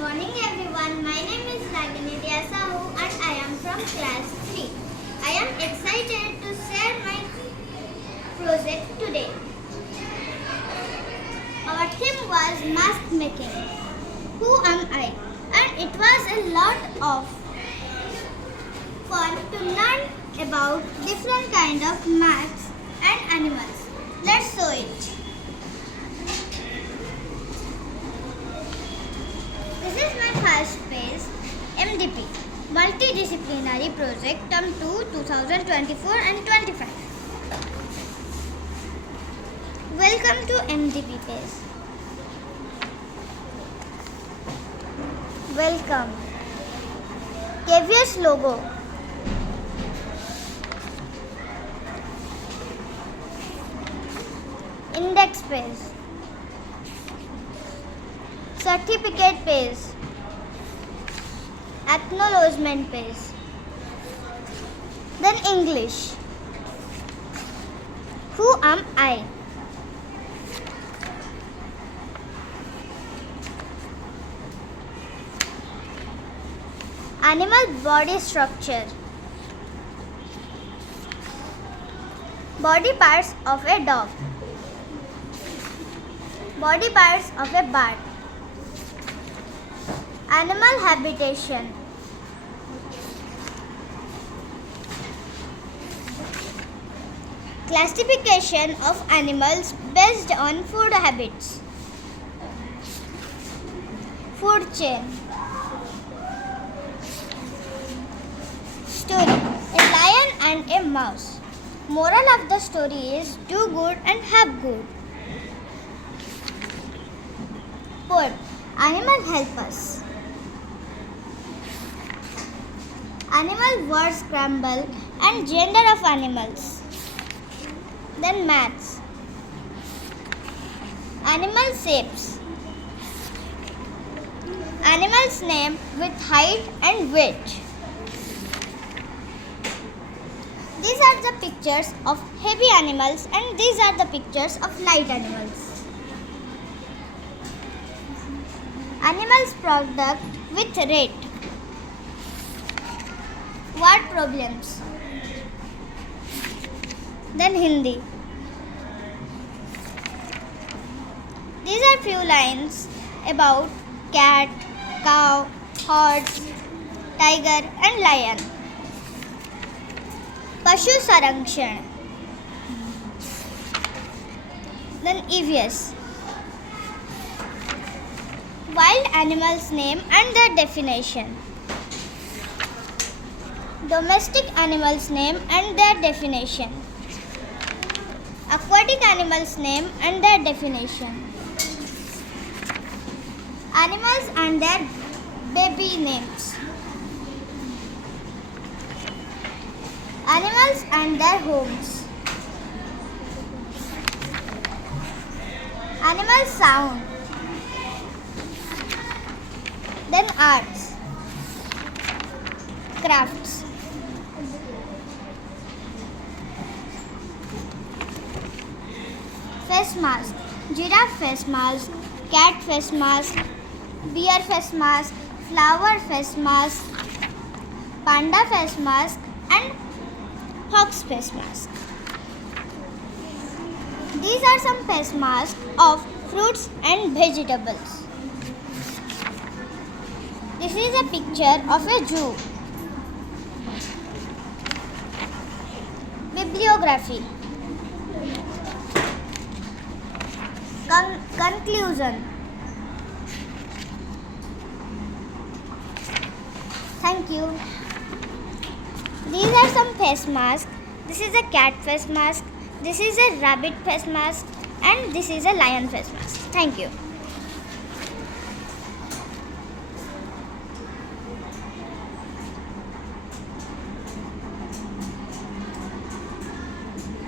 morning everyone. My name is Ragini and I am from class 3. I am excited to share my project today. Our theme was mask making. Who am I? And it was a lot of fun to learn about different kind of masks and animals. Let's show it. This is my first page, MDP, Multidisciplinary Project, Term 2, 2024 and 25. Welcome to MDP page. Welcome. KVS logo. Index page. Certificate page. Acknowledgement page. Then English. Who am I? Animal body structure. Body parts of a dog. Body parts of a bird. Animal habitation. Classification of animals based on food habits. Food chain. Story. A lion and a mouse. Moral of the story is do good and have good. Poem. Animal help us. Animal word scramble and gender of animals. Then maths. Animal shapes. Animals name with height and weight. These are the pictures of heavy animals and these are the pictures of light animals. Animals product with rate. Word problems. Then Hindi. These are few lines about cat, cow, horse, tiger and lion. Pashu Sarakshan. Then EVS. Wild animals name and their definition. Domestic animals name and their definition. Aquatic animals name and their definition. Animals and their baby names. Animals and their homes. Animal sound. Then arts. Crafts. Face mask. Giraffe face mask. Cat face mask. Bear face mask. Flower face mask. Panda face mask. And fox face mask. These are some face masks of fruits and vegetables. This is a picture of a zoo. Bibliography. Conclusion. Thank you. These are some face masks. This is a cat face mask. This is a rabbit face mask. And this is a lion face mask. Thank you.